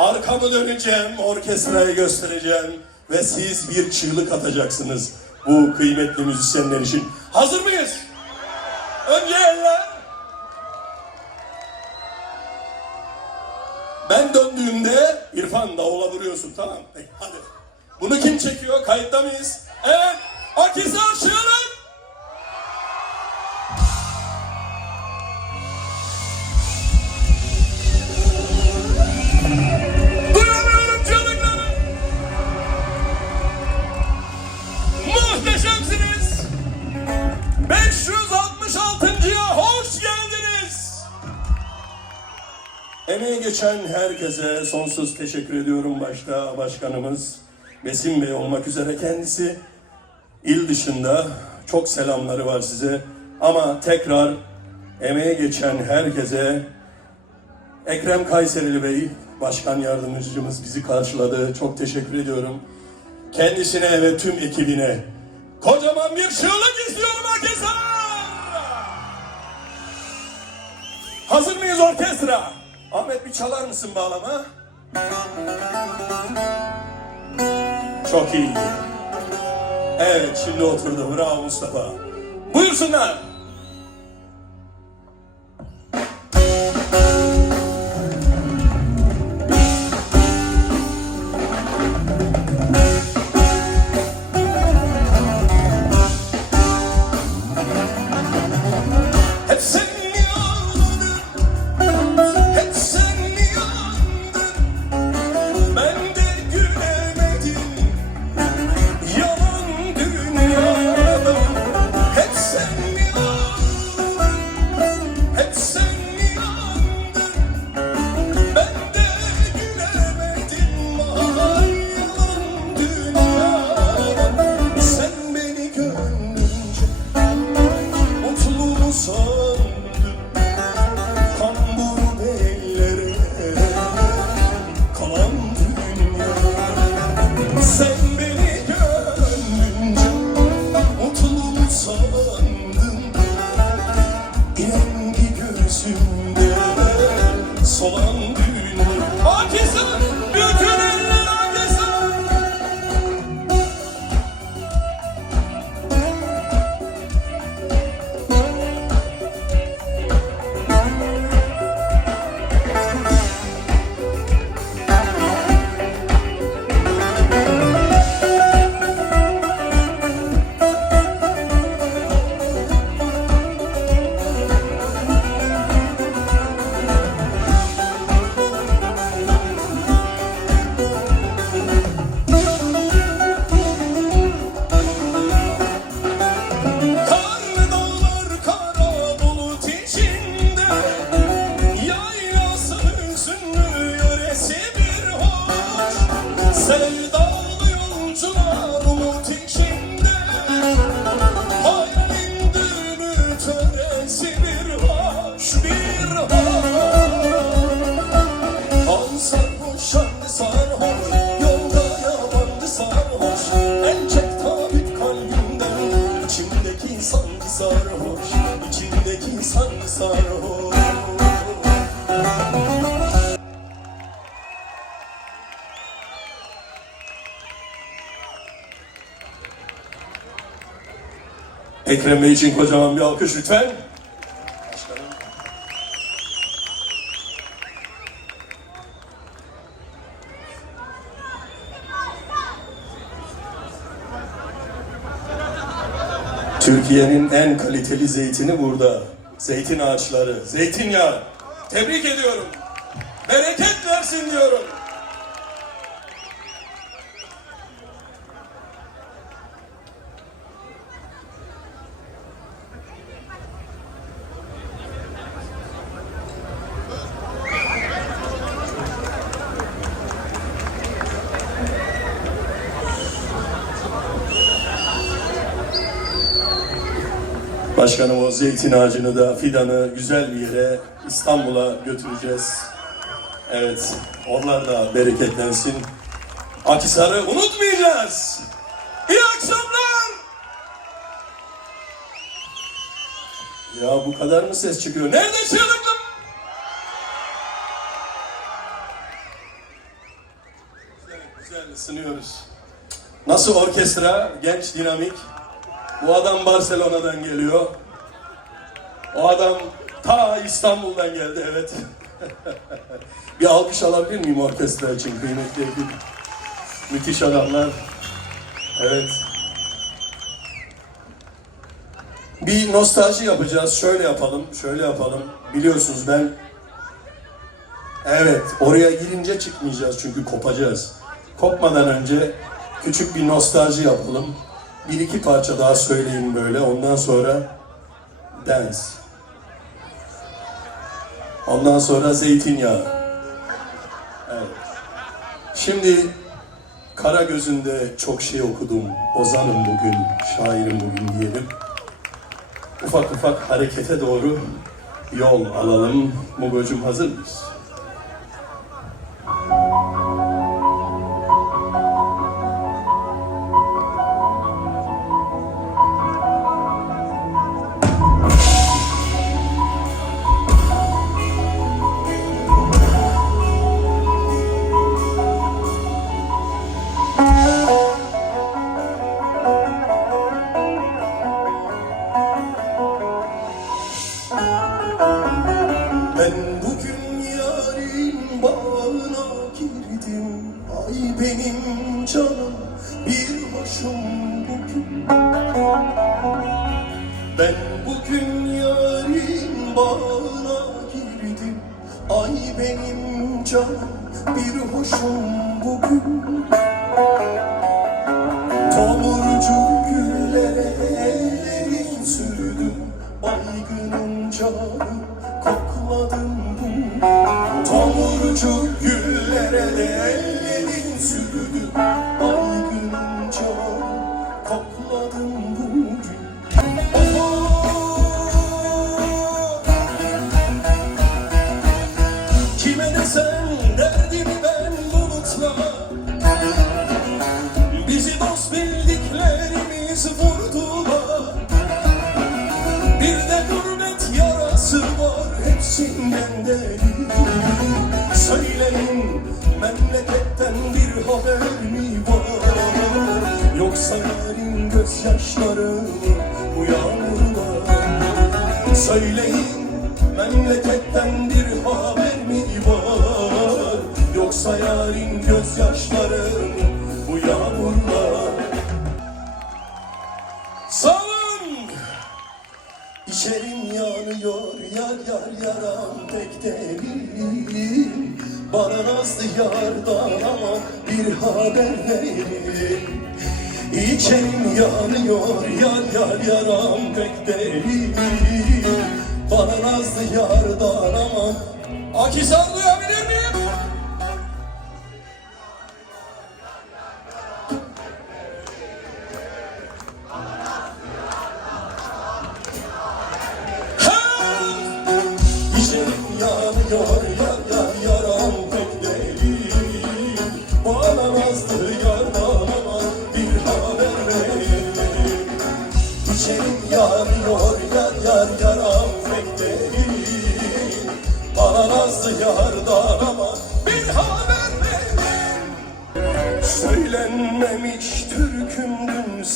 Arkamı döneceğim, orkestrayı göstereceğim ve siz bir çığlık atacaksınız bu kıymetli müzisyenler için. Hazır mıyız? Önce eller. Ben döndüğümde İrfan davula vuruyorsun tamam. Peki, hadi. Bunu kim çekiyor? Kayıtta mıyız? Evet. Akisar çığlık. Emeği geçen herkese sonsuz teşekkür ediyorum. Başta başkanımız Besim Bey olmak üzere kendisi il dışında çok selamları var size. Ama tekrar emeği geçen herkese Ekrem Kayserili Bey, başkan yardımcımız bizi karşıladı. Çok teşekkür ediyorum. Kendisine ve tüm ekibine kocaman bir çığlık istiyorum orkestra! Hazır mıyız orkestra? Ahmet bir çalar mısın bağlama? Çok iyi. Evet şimdi oturdu. Bravo Mustafa. Buyursunlar. Ekrem için kocaman bir alkış lütfen. Türkiye'nin en kaliteli zeytini burada. Zeytin ağaçları, zeytinyağı. Tebrik ediyorum. Bereket versin diyorum. Başkanım o zeytin ağacını da fidanı güzel bir yere İstanbul'a götüreceğiz. Evet, onlar da bereketlensin. Akisar'ı unutmayacağız. İyi akşamlar. Ya bu kadar mı ses çıkıyor? Nerede çığlıklar? Güzel ısınıyoruz. Nasıl orkestra? Genç, dinamik. Bu adam Barcelona'dan geliyor. O adam ta İstanbul'dan geldi evet. bir alkış alabilir miyim orkestra için kıymetli ekip? Müthiş adamlar. Evet. Bir nostalji yapacağız. Şöyle yapalım, şöyle yapalım. Biliyorsunuz ben Evet, oraya girince çıkmayacağız çünkü kopacağız. Kopmadan önce küçük bir nostalji yapalım. Bir iki parça daha söyleyeyim böyle. Ondan sonra dance. Ondan sonra zeytinyağı. Evet. Şimdi kara gözünde çok şey okudum. Ozanım bugün, şairim bugün diyelim. Ufak ufak harekete doğru yol alalım. Mugo'cum hazır mıyız? Tomurcuk güllere ellerin sürdüm Baygınım bildiklerimiz vurdular. Bir de gurbet yarası var. Hepsinden deli Söyleyin memleketten bir haber mi var? Yoksa yarın gözyaşları bu yağmurda Söyleyin memleketten bir haber mi var? Yoksa yarın gözyaşları İçerim yanıyor yar yar yaram pek derin Bana nazlı yardan ama bir haber verin İçerim yanıyor yar yar yaram pek derin Bana nazlı yardan ama Akisar duyabilir miyim?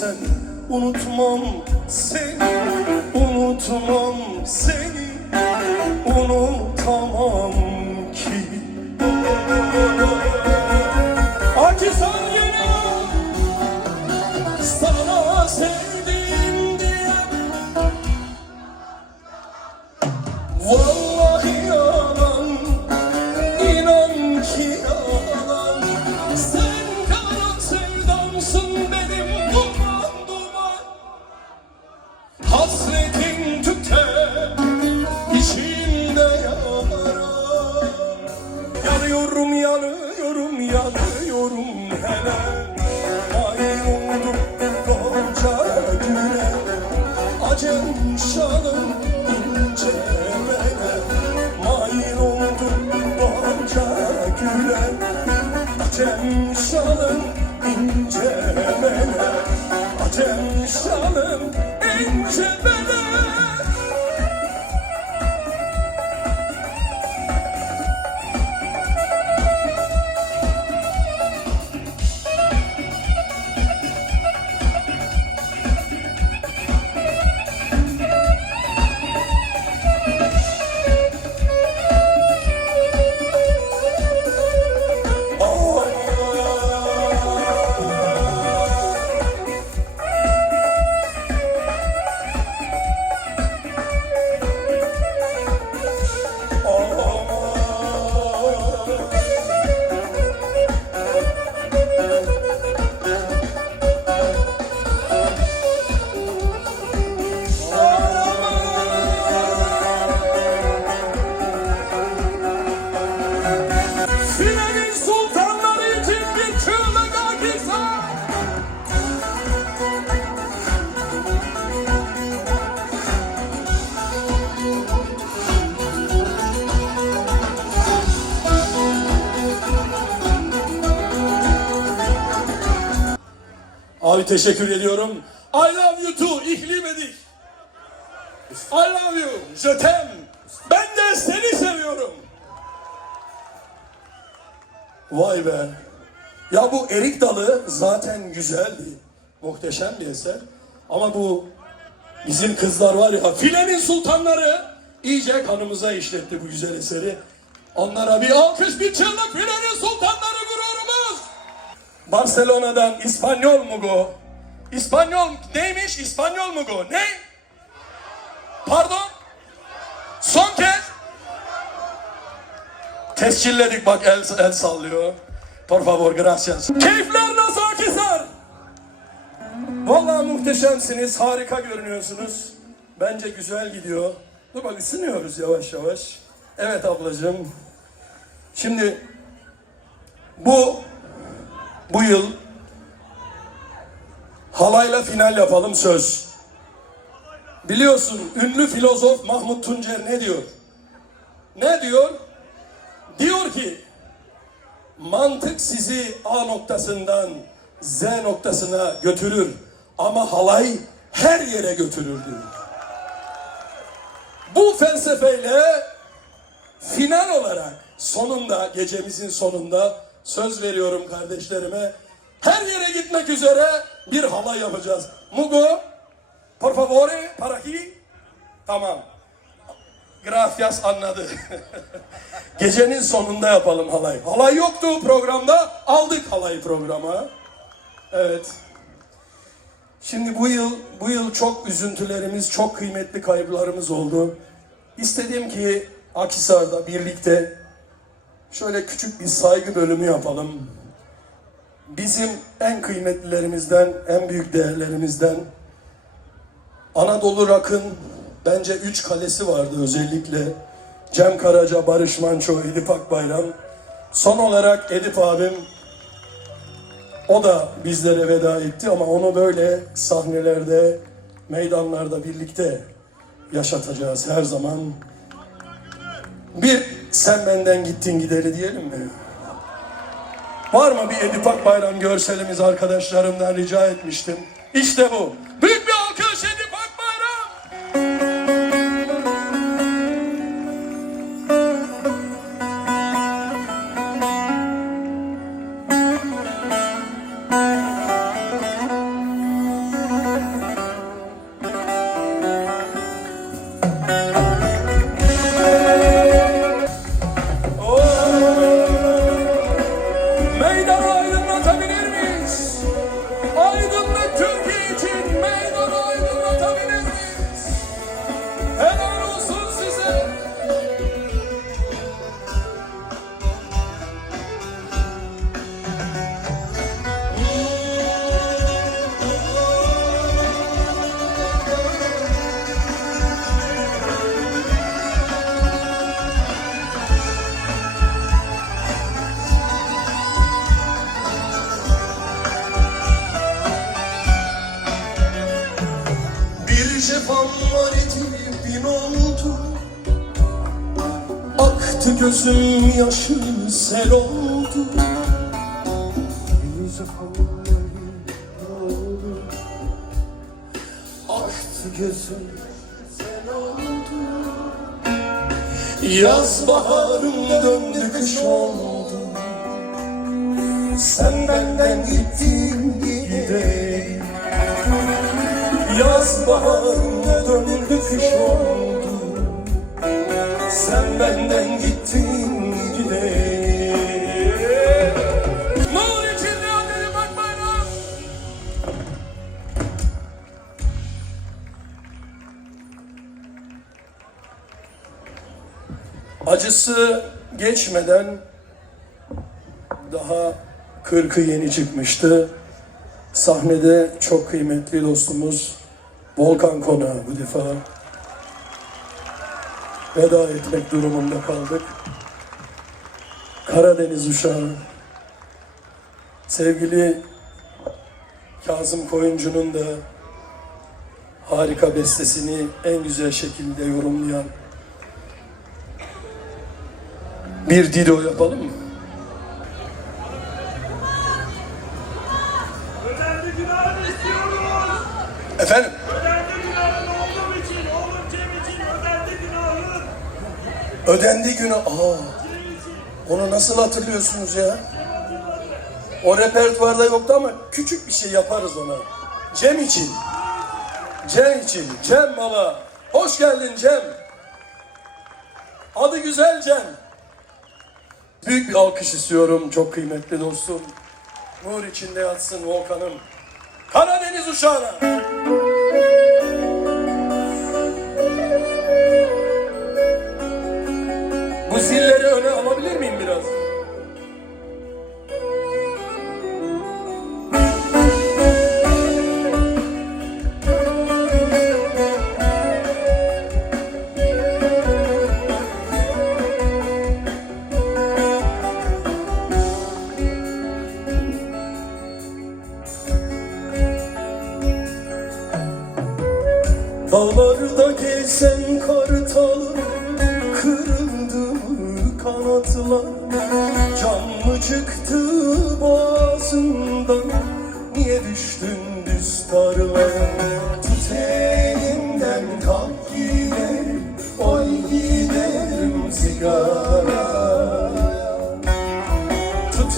Sen. Unutmam seni Unutmam İnce bele Mail oldum gonca güle Acem şalım ince bele Acem şalım ince bele Abi teşekkür ediyorum. I love you too. İhlim edik. I love you. Je t'aime. Ben de seni seviyorum. Vay be. Ya bu erik dalı zaten güzeldi. Muhteşem bir eser. Ama bu bizim kızlar var ya filenin sultanları iyice kanımıza işletti bu güzel eseri. Onlara bir alkış bir çığlık filenin sultanları gururumuz. Barcelona'dan İspanyol Mugo. İspanyol neymiş? İspanyol Mugo. Ne? Pardon? Son kez. Tescilledik bak el, el sallıyor. Por favor, gracias. Keyifler nasıl Akhisar? Vallahi muhteşemsiniz, harika görünüyorsunuz. Bence güzel gidiyor. Dur bak ısınıyoruz yavaş yavaş. Evet ablacığım. Şimdi bu bu yıl halayla final yapalım söz. Biliyorsun ünlü filozof Mahmut Tuncer ne diyor? Ne diyor? Diyor ki mantık sizi A noktasından Z noktasına götürür ama halay her yere götürür diyor. Bu felsefeyle final olarak sonunda gecemizin sonunda söz veriyorum kardeşlerime her yere gitmek üzere bir halay yapacağız. Mugo, por favore, para aquí. Tamam. Gracias anladı. Gecenin sonunda yapalım halay. Halay yoktu programda. Aldık halay programa. Evet. Şimdi bu yıl bu yıl çok üzüntülerimiz, çok kıymetli kayıplarımız oldu. İstedim ki Akhisar'da birlikte şöyle küçük bir saygı bölümü yapalım. Bizim en kıymetlilerimizden, en büyük değerlerimizden Anadolu Rak'ın bence üç kalesi vardı özellikle. Cem Karaca, Barış Manço, Edip Akbayram. Son olarak Edip abim o da bizlere veda etti ama onu böyle sahnelerde, meydanlarda birlikte yaşatacağız her zaman. Bir sen benden gittin gideri diyelim mi? Var mı bir Edip Akbayram görselimiz arkadaşlarımdan rica etmiştim. İşte bu. Büyük Aktı gözüm yaşım sel oldu. Gözüm sel oldu. Yaz baharım döndü kış oldu. Sen benden gittin gideyim Yaz baharına döndü kış oldu Sen benden gittin gideyim Nur içinde Acısı geçmeden daha kırkı yeni çıkmıştı. Sahnede çok kıymetli dostumuz Volkan Konağı bu defa veda etmek durumunda kaldık. Karadeniz uşağı. Sevgili Kazım Koyuncu'nun da harika bestesini en güzel şekilde yorumlayan bir Dido yapalım mı? Efendim? Ödendi günü. Aa, onu nasıl hatırlıyorsunuz ya? O repertuarda yoktu ama küçük bir şey yaparız ona. Cem için. Cem için. Cem baba. Hoş geldin Cem. Adı güzel Cem. Büyük bir alkış istiyorum çok kıymetli dostum. Nur içinde yatsın Volkan'ım. Karadeniz uşağına. Bu zilleri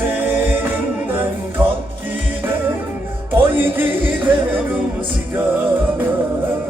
Tut elimden kalk gidelim. Oy gidelim sigaraya